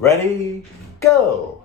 Ready, go.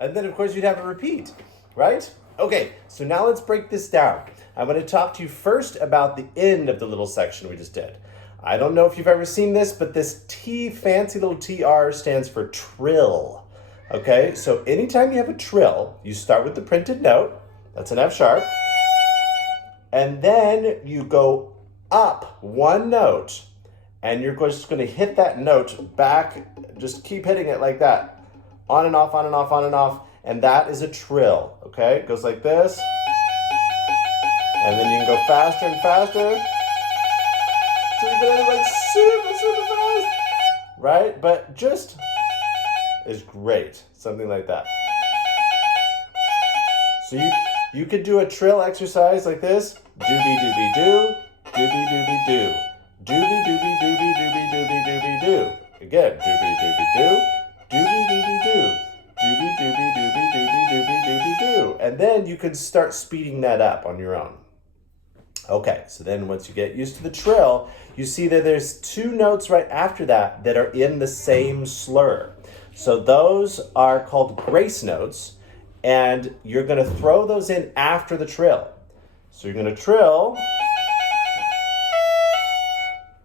And then, of course, you'd have a repeat, right? Okay, so now let's break this down. I'm going to talk to you first about the end of the little section we just did. I don't know if you've ever seen this, but this T, fancy little TR, stands for trill. Okay, so anytime you have a trill, you start with the printed note. That's an F sharp. And then you go up one note, and you're just going to hit that note back. Just keep hitting it like that. On and off, on and off, on and off. And that is a trill, okay? It goes like this. And then you can go faster and faster. So you get it like super fast. Right? But just is great. Something like that. So you could do a trill exercise like this. Doobie doobie doo. Doobie doobie doo. Doobie doobie doobie doobie doobie doobie doo. Again, doobie doobie doo. Doobie doobie doo. Doobie doobie doobie doobie doobie doobie doo. And then you can start speeding that up on your own. Okay, so then once you get used to the trill, you see that there's two notes right after that that are in the same slur. So those are called grace notes, and you're going to throw those in after the trill. So you're going to trill,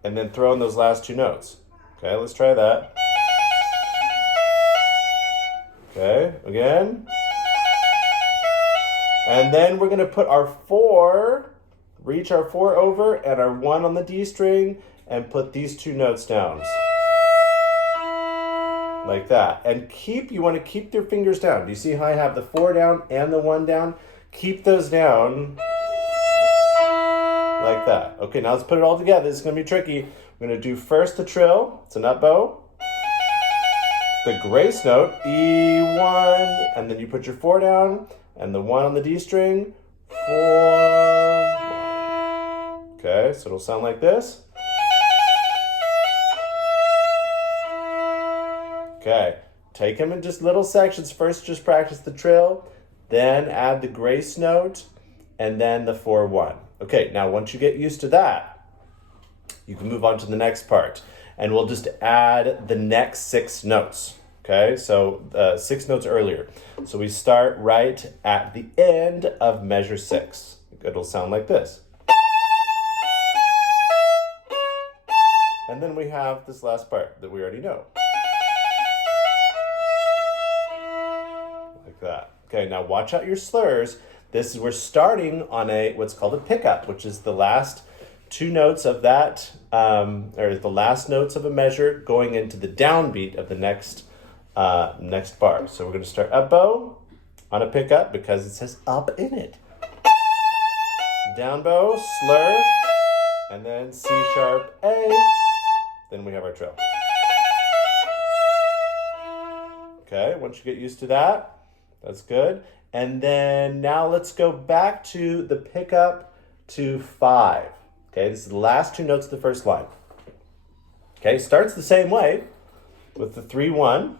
and then throw in those last two notes. Okay, let's try that. Okay, again. And then we're going to put our 4, reach our 4 over, and our 1 on the D string, and put these two notes down. Like that. And you want to keep your fingers down. Do you see how I have the 4 down and the 1 down? Keep those down like that. Okay, now let's put it all together. This is going to be tricky. We're going to do first the trill. It's an up bow. The grace note, E1, and then you put your 4 down, and the 1 on the D string, 4, 1. Okay, so it'll sound like this. Okay, take them in just little sections. First, just practice the trill, then add the grace note, and then the 4, 1. Okay, now once you get used to that, you can move on to the next part. And we'll just add the next 6 notes. Okay, so 6 notes earlier. So we start right at the end of measure 6. It'll sound like this. And then we have this last part that we already know. Like that. Okay, now watch out your slurs. We're starting on what's called a pickup, which is the last 2 notes of that, or the last notes of a measure going into the downbeat of the next bar. So we're going to start up bow on a pickup because it says up in it. Down bow, slur, and then C sharp A. Then we have our trill. Okay, once you get used to that, that's good. And then now let's go back to the pickup to 5. Okay, this is the last 2 notes of the first line. Okay, starts the same way with the 3, 1.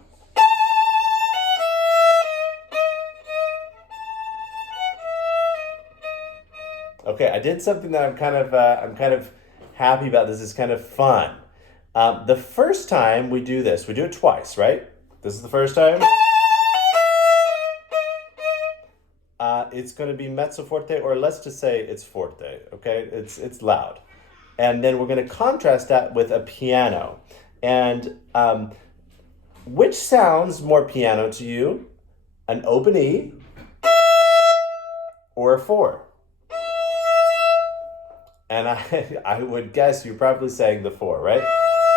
Okay, I did something that I'm kind of happy about. This is kind of fun. The first time we do this, we do it twice, right? This is the first time. It's going to be mezzo forte, or let's just say it's forte, okay? It's loud. And then we're going to contrast that with a piano. And which sounds more piano to you? An open E or a 4? And I would guess you're probably saying the 4, right?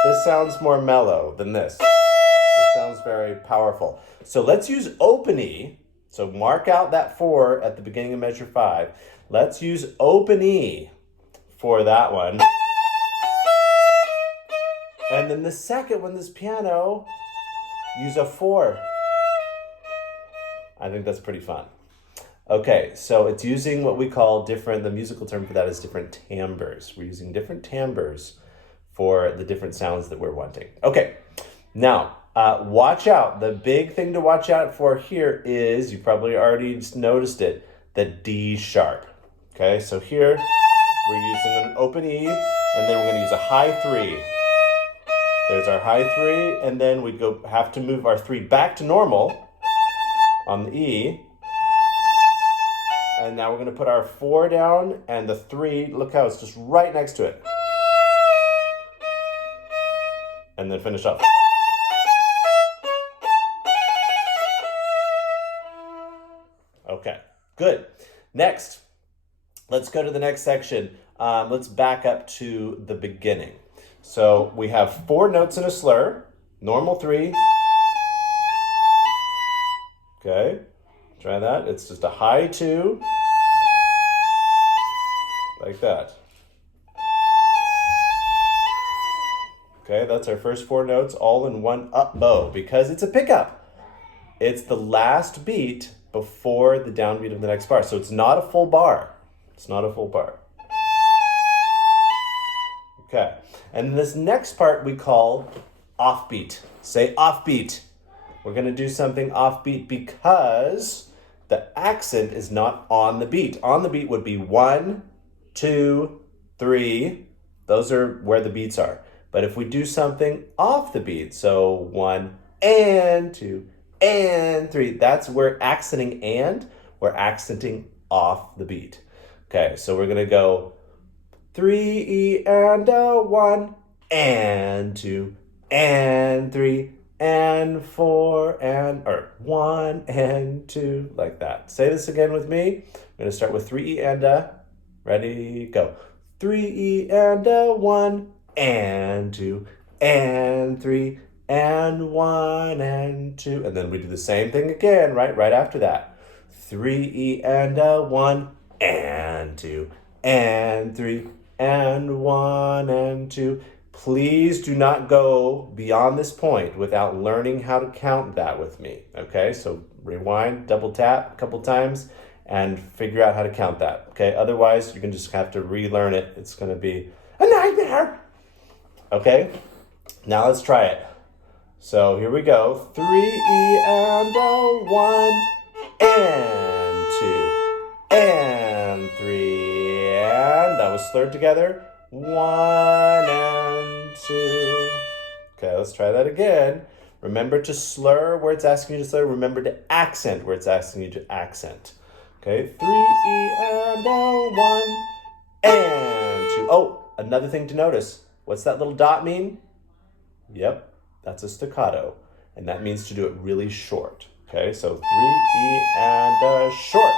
This sounds more mellow than this. This sounds very powerful. So let's use open E. So mark out that 4 at the beginning of measure 5. Let's use open E for that one. And then the second one, this piano, use a 4. I think that's pretty fun. Okay, so it's using what we call the musical term for that is different timbres. We're using different timbres for the different sounds that we're wanting. Okay, now watch out. The big thing to watch out for here is, you probably already noticed it, the D sharp. Okay, so here we're using an open E, and then we're going to use a high 3. There's our high 3, and then we have to move our 3 back to normal on the E. And now we're going to put our 4 down, and the 3, look how it's just right next to it. And then finish off. Okay, good. Next, let's go to the next section. Let's back up to the beginning. So we have 4 notes in a slur, normal 3. Okay, try that. It's just a high 2, like that. Okay, that's our first 4 notes all in one up bow because it's a pickup. It's the last beat before the downbeat of the next bar. So it's not a full bar. It's not a full bar. Okay, and this next part we call offbeat. Say offbeat. We're going to do something offbeat because the accent is not on the beat. On the beat would be 1, 2, 3. Those are where the beats are. But if we do something off the beat, so 1 and 2 and 3, that's where accenting we're accenting off the beat. Okay, so we're going to go 3 and 1 and 2 and 3 and 4 or 1 and 2, like that. Say this again with me. I'm going to start with 3 and ready, go. 3 and 1 and 2 and 3 and 1 and 2, and then we do the same thing again right after that. 3 and 1 and 2 and 3 and 1 and 2. Please do not go beyond this point without learning how to count that with me. Okay, so rewind, double tap a couple times, and figure out how to count that. Okay, otherwise you're gonna just have to relearn it. It's gonna be a nightmare. Okay, now let's try it. So here we go. 3 and 1 and 2 and 3, and that was slurred together. 1 and 2. Okay, let's try that again. Remember to slur where it's asking you to slur. Remember to accent where it's asking you to accent. Okay, 3 and 1 and 2. Oh, another thing to notice. What's that little dot mean? Yep, that's a staccato. And that means to do it really short. Okay, so 3 and short.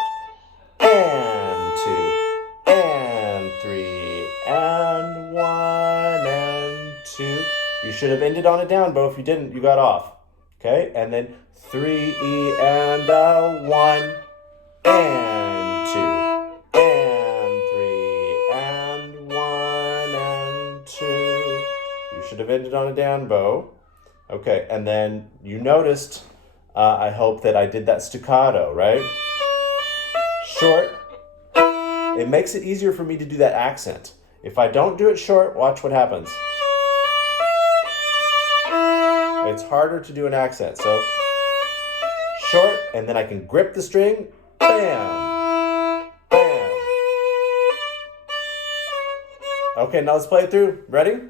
And 2 and 3 and 1 and 2. You should have ended on a down bow. If you didn't, you got off. Okay, and then 3 and 1 and 2 and 3 and 1 and 2. You should have ended on a down bow. Okay, and then you noticed, I hope that I did that staccato, right? Short. It makes it easier for me to do that accent. If I don't do it short, watch what happens. It's harder to do an accent, so short, and then I can grip the string, bam, bam. Okay, now let's play it through. Ready?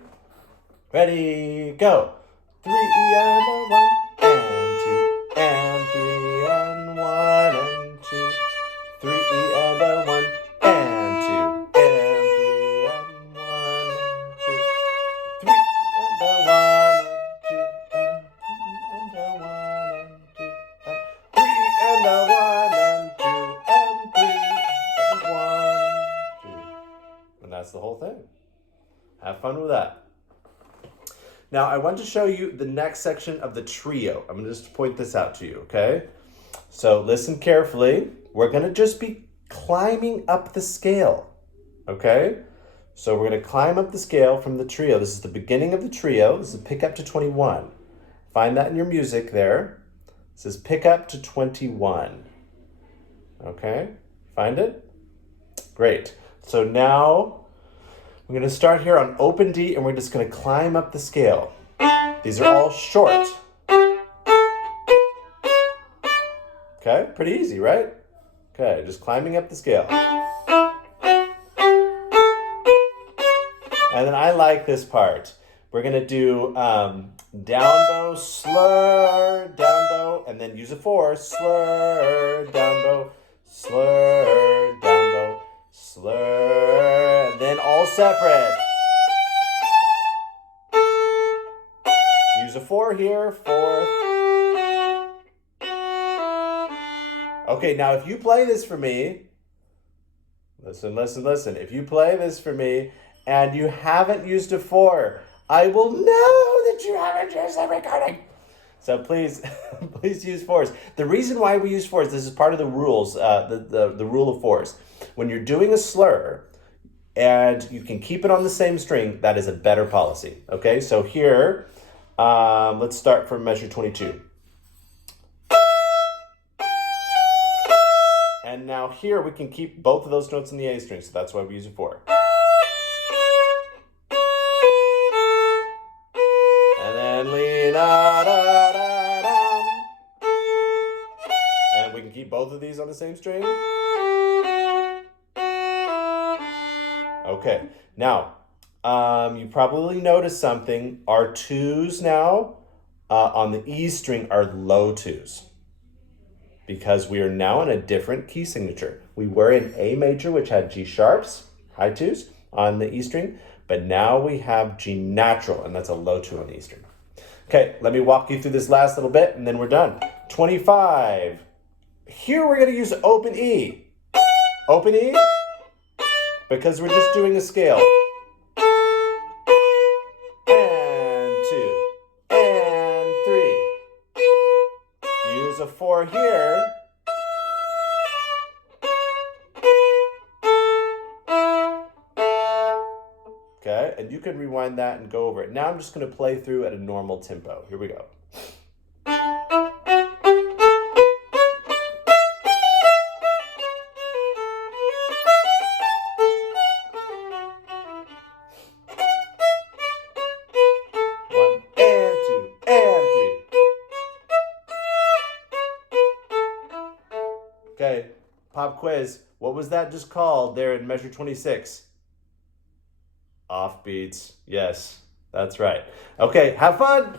Ready, go. 3 and 1 and 2 and 3 and 1 and 2. 3 and 1 and 2 and 3 and 1 and 2. 3 and 1 and 2 and 3 and 1 and 2 and 3 and 1 and 2 and 3 and 1 2. And that's the whole thing. Have fun with that. Now, I want to show you the next section of the trio. I'm going to just point this out to you, okay? So listen carefully. We're going to just be climbing up the scale, okay? So we're going to climb up the scale from the trio. This is the beginning of the trio. This is pick up to 21. Find that in your music there. It says pick up to 21. Okay, find it? Great. So now we're going to start here on open D and we're just going to climb up the scale. These are all short. Okay, pretty easy, right? Okay, just climbing up the scale. And then I like this part. We're gonna do down bow, slur, down bow, and then use a 4, slur, down bow, slur, down bow, slur, and then all separate. Use a 4 here, 4th. Okay, now if you play this for me, listen, listen, listen. If you play this for me and you haven't used a 4, I will know that you haven't used the recording. So please, please use 4s. The reason why we use 4s, this is part of the rules, the rule of 4s. When you're doing a slur and you can keep it on the same string, that is a better policy. Okay, so here, let's start from measure 22. And now here we can keep both of those notes in the A string, so that's why we use a 4. And then lean, da, da, da, da. And we can keep both of these on the same string. Okay, now you probably noticed something. Our 2s now on the E string are low 2s. Because we are now in a different key signature. We were in A major, which had G sharps, high 2s on the E string, but now we have G natural, and that's a low 2 on the E string. Okay, let me walk you through this last little bit, and then we're done. 25. Here we're gonna use open E. Open E, because we're just doing a scale. And 2, and 3. Use a 4 here. Okay, and you can rewind that and go over it. Now I'm just going to play through at a normal tempo. Here we go. One, and 2, and 3. Okay, pop quiz. What was that just called there in measure 26? Offbeats. Yes, that's right. Okay, have fun.